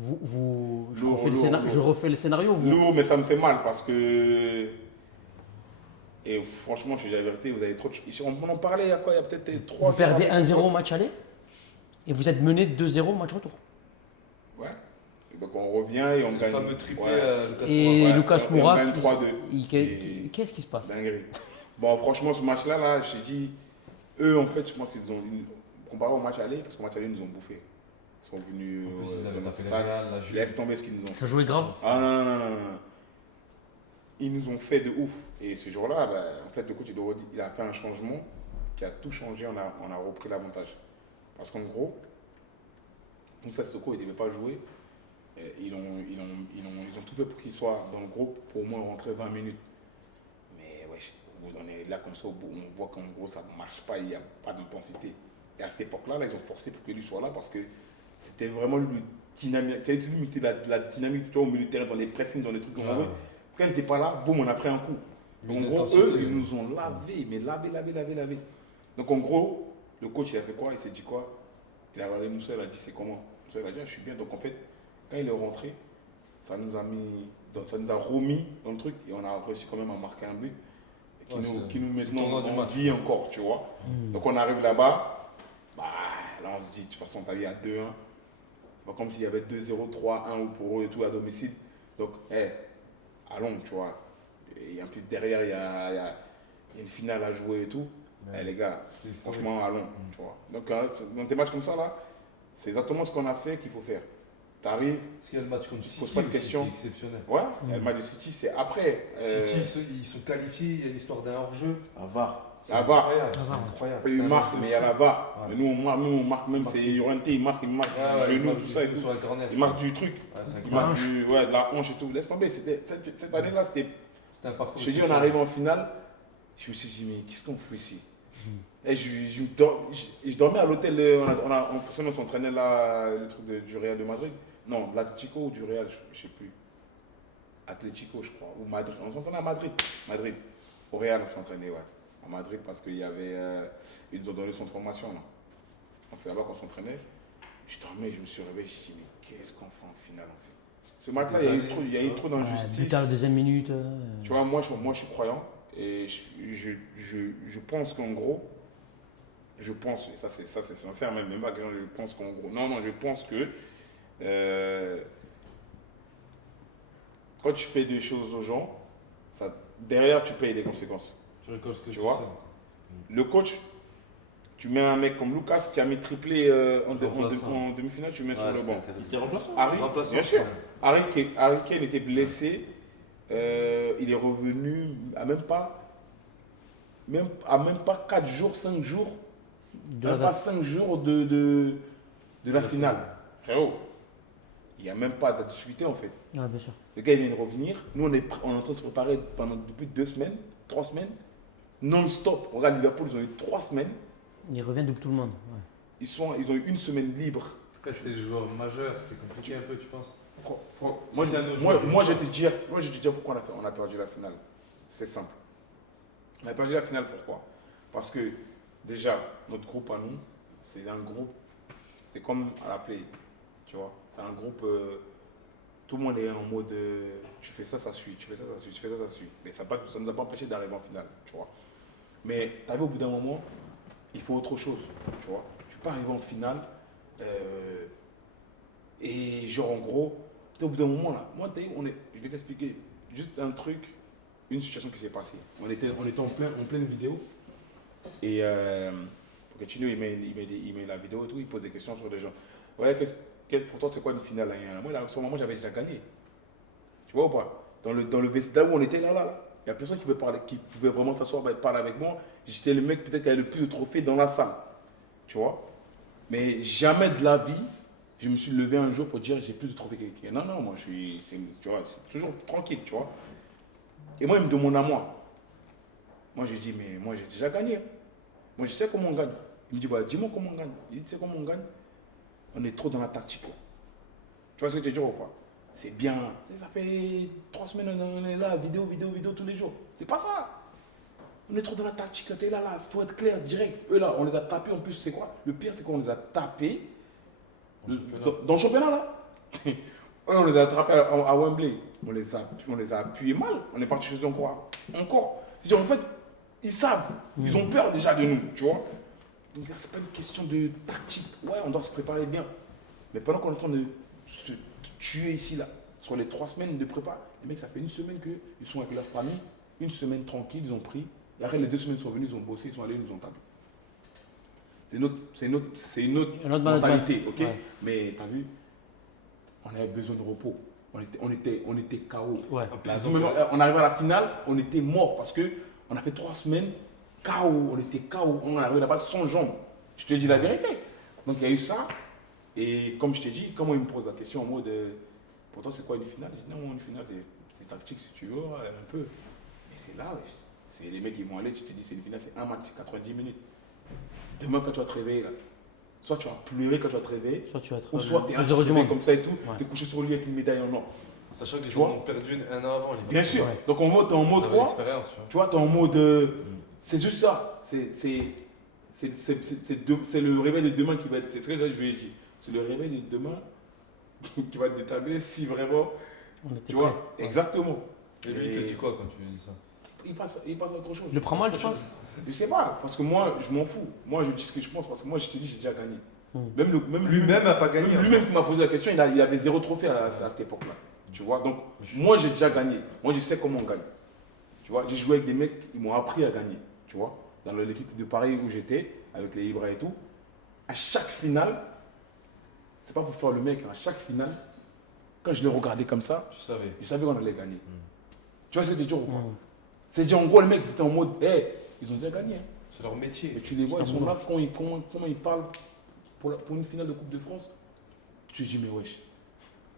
Je refais le scénario. Lourd, mais ça me fait mal parce que. Et franchement, je te dis la vérité, vous avez trop de. On en parlait il y a quoi? Il y a peut-être 3 Vous perdez 1-0 au match aller et vous êtes mené 2-0 au match retour. Ouais. Donc on revient et on gagne. Le fameux triplé Lucas Moura. On gagne 3-2. Qu'est-ce qui se passe? Dinguerie. Bon, franchement, ce match-là, je t'ai dit, eux, en fait, je pense qu'ils ont. Comparé au match aller, parce qu'au match aller, ils nous ont bouffé. Ils sont venus dans notre stade. Laisse tomber ce qu'ils nous ont fait. Ça jouait grave. Ah non. Ils nous ont fait de ouf. Et ce jour-là, en fait, le coach, il a fait un changement qui a tout changé. On a repris l'avantage. Parce qu'en gros, Moussa Sissoko, il ne devait pas jouer. Ils ont tout fait pour qu'il soit dans le groupe pour au moins rentrer 20 minutes. Mais wesh, on est là comme ça, on voit qu'en gros, ça ne marche pas, il n'y a pas d'intensité. Et à cette époque-là, ils ont forcé pour que lui soit là parce que c'était vraiment lui dynamique. Tu sais, lui, il était la dynamique au milieu de terrain, dans les pressings, dans les trucs comme ça. Quand il n'était pas là, boum, on a pris un coup. Donc, en gros, eux, ils nous ont lavé, mais lavé. Donc en gros, le coach, il a fait quoi? Il s'est dit quoi? Il a regardé Moussa, il a dit c'est comment? Moussa, il a dit je suis bien. Donc en fait, quand il est rentré, ça nous a remis dans le truc et on a réussi quand même à marquer un but qui nous maintenant en vie encore, tu vois. Donc on arrive là-bas, là on se dit de toute façon t'as vu à 2-1, comme s'il y avait 2-0, 3-1 pour eux et tout à domicile. Donc allons, tu vois. Et en plus derrière il y a une finale à jouer et tout. Les gars, franchement allons, tu vois. Donc dans des matchs comme ça là, c'est exactement ce qu'on a fait qu'il faut faire. T'arrives, parce qu'il y a le match contre City, pose pas de questions. C'est exceptionnel. Ouais, le match de City, c'est après. City, ils sont qualifiés, il y a l'histoire d'un hors-jeu. À VAR. C'est incroyable. Il marque, mais il y a la VAR. Ouais. Mais nous, on marque même, c'est Llorente, il marque du genou, tout ça. Sur un corner. Il marque du truc. Il marque de la hanche et tout. Laisse tomber. Cette année-là, c'était un parcours. Je te dis, on arrive en finale. Je me suis dit, mais qu'est-ce qu'on fout ici? Et je dormais à l'hôtel. On s'entraînait là, le truc du Real de Madrid. Non, de l'Atlético ou du Real, je ne sais plus. Atlético, je crois. Ou Madrid. On s'entraînait à Madrid. Au Real, on s'entraînait, ouais. À Madrid, parce qu'il y avait. Ils nous ont donné son formation, là. Donc c'est là-bas qu'on s'entraînait. Je dormais, je me suis réveillé. Je me suis dit, mais qu'est-ce qu'on fait en finale, en fait? Ce match-là, il y a eu trop d'injustice. Plus tard, deuxième minute. Tu vois, moi, je suis croyant. Et je pense qu'en gros. Je pense, et ça c'est sincère, même pas que je pense qu'en gros. Non, je pense que. Quand tu fais des choses aux gens, derrière tu payes des conséquences. Tu vois, le coach, tu mets un mec comme Lucas qui a mis triplé en demi-finale, tu le mets sur le banc. Il était remplaçant. Bien sûr. Harry Kane était blessé, il est revenu à même pas 4 jours, 5 jours, même pas 5 jours de la finale. Frérot, il n'y a même pas de suite en fait. Ouais, bien sûr. Le gars il vient de revenir. Nous on est en train de se préparer depuis 2 semaines, 3 semaines, non-stop. Regarde, Liverpool, ils ont eu 3 semaines. Ils reviennent de tout le monde. Ouais. Ils ont eu 1 semaine libre. Après, c'était le joueur majeur, c'était compliqué un peu, tu penses? Moi, je vais te dire pourquoi on a perdu la finale. C'est simple. On a perdu la finale pourquoi? Parce que déjà, notre groupe à nous, c'est un groupe, c'était comme à la Play, tu vois. C'est un groupe, tout le monde est en mode, tu fais ça, ça suit, tu fais ça, ça suit, tu fais ça, ça suit. Mais ça ne nous a pas empêché d'arriver en finale, tu vois. Mais tu arrives au bout d'un moment, il faut autre chose, tu vois. Tu peux arriver en finale, et genre en gros, au bout d'un moment là, moi je vais t'expliquer juste un truc, une situation qui s'est passée. On était en pleine vidéo et Pochettino il met la vidéo et tout, il pose des questions sur des gens. Ouais, pour toi c'est quoi une finale? Moi à ce moment j'avais déjà gagné. Tu vois ou pas? Dans le vestiaire où on était là, il n'y a personne qui pouvait vraiment s'asseoir et parler avec moi. J'étais le mec peut-être qui avait le plus de trophées dans la salle. Tu vois? Mais jamais de la vie, je me suis levé un jour pour dire j'ai plus de trophées que quelqu'un. Non, moi c'est toujours tranquille, tu vois. Et moi, il me demande à moi. Moi, je dis, mais moi, j'ai déjà gagné. Moi, je sais comment on gagne. Il me dit, dis-moi comment on gagne. Il dit, tu sais comment on gagne? On est trop dans la tactique. Tu vois ce que je te dis ou pas? C'est bien. Ça fait 3 semaines, on est là, vidéo tous les jours. C'est pas ça. On est trop dans la tactique. Là, t'es là, il faut être clair, direct. Eux, là, on les a tapés. En plus, c'est quoi? Le pire, c'est qu'on les a tapés. Dans le championnat, là, On les a attrapés à Wembley. On les a appuyés mal. On est parti chez eux encore. C'est-à-dire, en fait, ils savent. Ils ont peur déjà de nous, tu vois. Donc, c'est pas une question de tactique. Ouais, on doit se préparer bien. Mais pendant qu'on est en train de se tuer ici, là, sur les 3 semaines de prépa, les mecs, ça fait une semaine qu'ils sont avec leur famille, une semaine tranquille, ils ont pris. Et après, les 2 semaines sont venus, ils ont bossé, ils sont allés, ils nous ont tapé. C'est une autre mentalité, ok? Ouais. Mais t'as vu, on avait besoin de repos. On était KO. Ouais. On arrive à la finale, on était mort parce qu'on a fait 3 semaines KO. On était KO. On est arrivé là-bas sans jambes. Je te dis la vérité. Donc il y a eu ça. Et comme je t'ai dit, comment ils me posent la question en mode pour toi, c'est quoi une finale? Je dis non, une finale, c'est tactique si tu veux, un peu. Mais c'est là, ouais. C'est les mecs qui vont aller, tu te dis c'est une finale, c'est un match, 90 minutes. Demain, quand tu vas te réveiller, là, soit tu vas pleurer quand tu vas te réveiller, Soit tu vas être ou soit tu es heureux du monde. comme ça et tout, Ouais. tu es couché sur lui avec une médaille en or. Sachant qu'ils Tu vois en ont perdu un an avant. Bien sûr. Ouais. Donc en mode, t'es en mode quoi? L'expérience, tu vois. Tu vois, t'es en mode. C'est juste ça. C'est le réveil de demain qui va être. C'est ce que je lui ai dit. C'est le réveil de demain qui va te déterminer si vraiment. On était Tu vois? prêts. Ouais. Exactement. Et lui, il te dit quoi quand tu lui dis ça? Il passe à autre chose. Il le prend mal, tu penses? Je sais pas, parce que moi, je m'en fous. Moi, je dis ce que je pense, parce que moi, je te dis, j'ai déjà gagné. Même Lui-même n'a pas gagné. en lui-même qui m'a posé la question, il avait 0 trophée à cette époque-là. Tu vois, donc moi j'ai déjà gagné. Moi je sais comment on gagne. Tu vois, j'ai joué avec des mecs, ils m'ont appris à gagner. Tu vois, dans l'équipe de Paris où j'étais, avec les Ibra et tout, à chaque finale, c'est pas pour faire le mec, à chaque finale, quand je les regardais comme ça, Tu savais. je savais qu'on allait gagner. Tu vois ce que je te dis ou pas? Ouais. C'est dire en gros, les mecs, c'était en mode, hey, ils ont déjà gagné. Hein. C'est leur métier. Mais tu les vois, ils C'est sont un là, comment ils parlent pour une finale de Coupe de France. Tu te dis, mais wesh,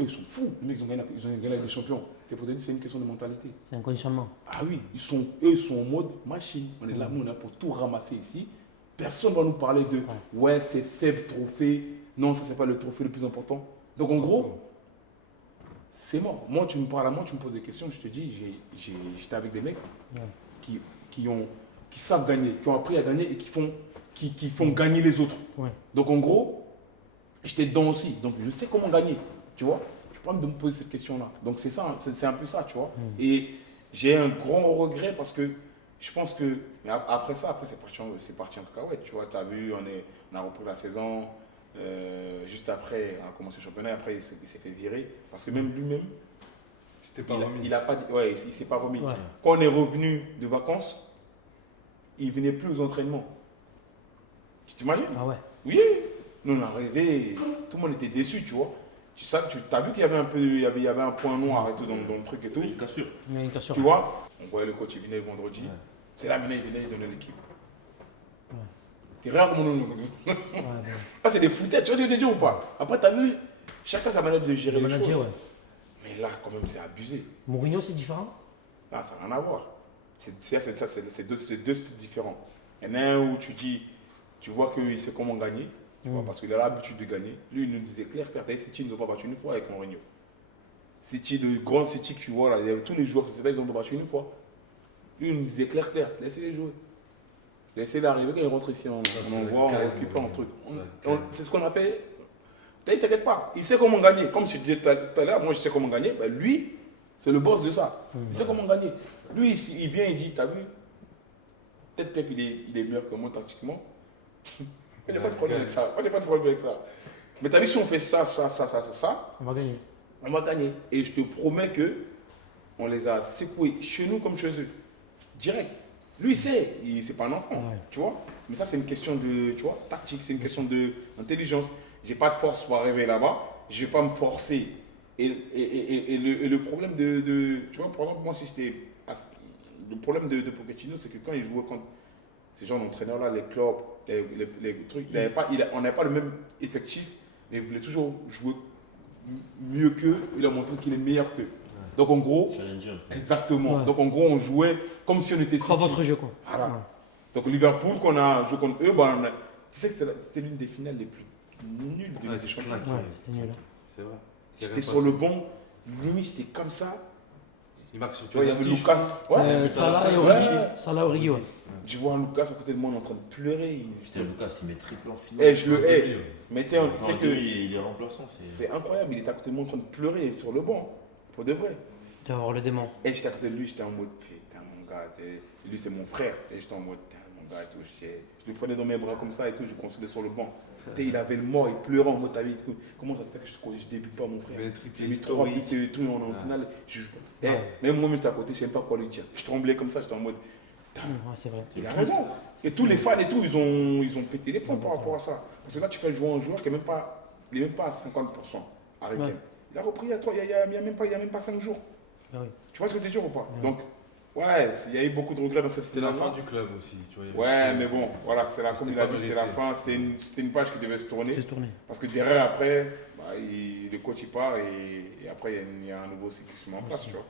eux, ils sont fous. Les mecs, ils ont gagné avec les champions. C'est pour te dire, c'est une question de mentalité. C'est un conditionnement. Ah oui, eux, ils sont en mode machine. On est là, nous, on est là pour tout ramasser ici. Personne ne va nous parler de, ouais, c'est faible trophée. Non, ça, c'est pas le trophée le plus important. Donc, en gros, c'est mort. Moi, tu me parles à moi, tu me poses des questions, je te dis, j'étais avec des mecs qui savent gagner, qui ont appris à gagner et qui font gagner les autres. Ouais. Donc en gros, j'étais dedans aussi. Donc je sais comment gagner. Tu vois, je peux pas me poser cette question-là. Donc c'est ça, c'est un peu ça, tu vois. Et j'ai un grand regret parce que je pense que après ça, c'est parti en cacahuète. Tu vois, tu as vu, on a repris la saison. Juste après, on a commencé le championnat. Après, il s'est fait virer parce que même lui-même, C'était pas remis. il a pas, ouais, il s'est pas remis. Ouais. Quand on est revenu de vacances, il venait plus aux entraînements. Tu t'imagines? Ah ouais. Oui. Nous, on est arrivé, tout le monde était déçu, tu vois. Tu as vu qu'il y avait un peu, il y avait un point noir et tout dans le truc et tout. Une cassure. Il y a une cassure. Tu vois, on voyait le coach, il venait le vendredi. Ouais. C'est là, maintenant, il venait, il donnait l'équipe. Ouais. T'es rien comme nous. Ouais, ouais. Ah, c'est des foutettes, tu vois ce que je te dis ou pas? Après, t'as vu, chacun sa manière de gérer Le les manager, choses. ouais. Mais là, quand même, c'est abusé. Mourinho, c'est différent? Là, ça n'a rien à voir. C'est deux styles différents. Il y en a un où tu vois qu'il sait comment gagner, tu vois, parce qu'il a l'habitude de gagner. Lui, il nous disait clair, City, ils nous ont pas battu une fois avec Mourinho. City, le grand City que tu vois là, il y avait tous les joueurs qui étaient là, ils ont pas battu une fois. Lui, il nous disait clair, laissez-les jouer. Laissez-les arriver, quand ils rentrent ici, on envoie, on récupère un truc. C'est ce qu'on a fait. T'inquiète pas, il sait comment gagner. Comme je disais tout à l'heure, moi je sais comment gagner. Ben, lui, c'est le boss de ça. Il sait comment gagner. Lui, il vient, il dit, t'as vu, peut-être Pep, il est meilleur que moi tactiquement. Moi, j'ai pas de problème avec ça. Moi, j'ai pas de problème avec ça. Mais t'as vu, si on fait ça, On va gagner. on va gagner. Et je te promets que on les a secoués chez nous comme chez eux. Direct. Lui, il sait, c'est pas un enfant, Ouais. tu vois. Mais ça, c'est une question de, tu vois, tactique, c'est une question d'intelligence. J'ai pas de force pour arriver là-bas, je vais pas me forcer. Et le problème tu vois, par exemple, moi, si j'étais. Le problème de Pochettino, c'est que quand il jouait contre ces gens d'entraîneurs-là, les clubs, les trucs, on n'avait pas le même effectif, mais il voulait toujours jouer mieux qu'eux, il a montré qu'il est meilleur qu'eux. Donc en gros, Challenger. exactement. Ouais. Donc en gros, on jouait comme si on était City. Crois votre jeu, quoi. Voilà. Ouais. Donc Liverpool, qu'on a joué contre eux, tu sais que c'était l'une des finales les plus nulles de Ouais, des champions. claqué. Ouais, c'était nul. C'est vrai. J'étais sur le banc, limite j'étais comme ça. Il marque sur Tu vois, il y avait penalty, Lucas. Ouais. mais Salah et ouais. Origi. Salah, Origi, ouais. Je vois Lucas à côté de moi, il est en train de pleurer. Putain, Lucas, il met triple en finale. Eh, je le hais. Mais tu sais, Enfin, tu sais en que demi, il est remplaçant. c'est incroyable, il était à côté de moi en train de pleurer sur le banc. Pour de vrai. D'avoir le démon. Et j'étais à côté de lui, j'étais en mode putain, mon gars. Lui, c'est mon frère. Et j'étais en mode putain, mon gars et tout. Je le prenais dans mes bras comme ça et tout, je consolais sur le banc. Il avait le mort, il pleurait en mode ta vie. Comment ça se fait que je débute pas, mon frère? Mais triplé J'ai mis 3 buts et tout, on est en finale. Même moi, j'étais à côté, je sais même pas quoi lui dire. Je tremblais comme ça, j'étais en mode. Ouais, c'est vrai. Il a raison. Et tous les fans et tout, ils ont pété les plombs par rapport à ça. Parce que là, tu fais jouer un joueur qui n'est même pas, il est même pas à 50% avec Ouais. elle. Il a repris il y a même pas 5 jours. Ah oui. Tu vois ce que je veux dire ou pas? Ouais. Donc, ouais, il y a eu beaucoup de regrets dans cette C'était la finale. fin du club aussi. Tu vois, il y avait Ouais, ce mais truc. bon, voilà, c'est comme C'était il a pas dit, c'était la mérité. fin. C'était une page qui devait se tourner. C'est tourné. Parce que derrière, après, le coach il part et après, il y a un nouveau cycle qui se met en place, tu vois.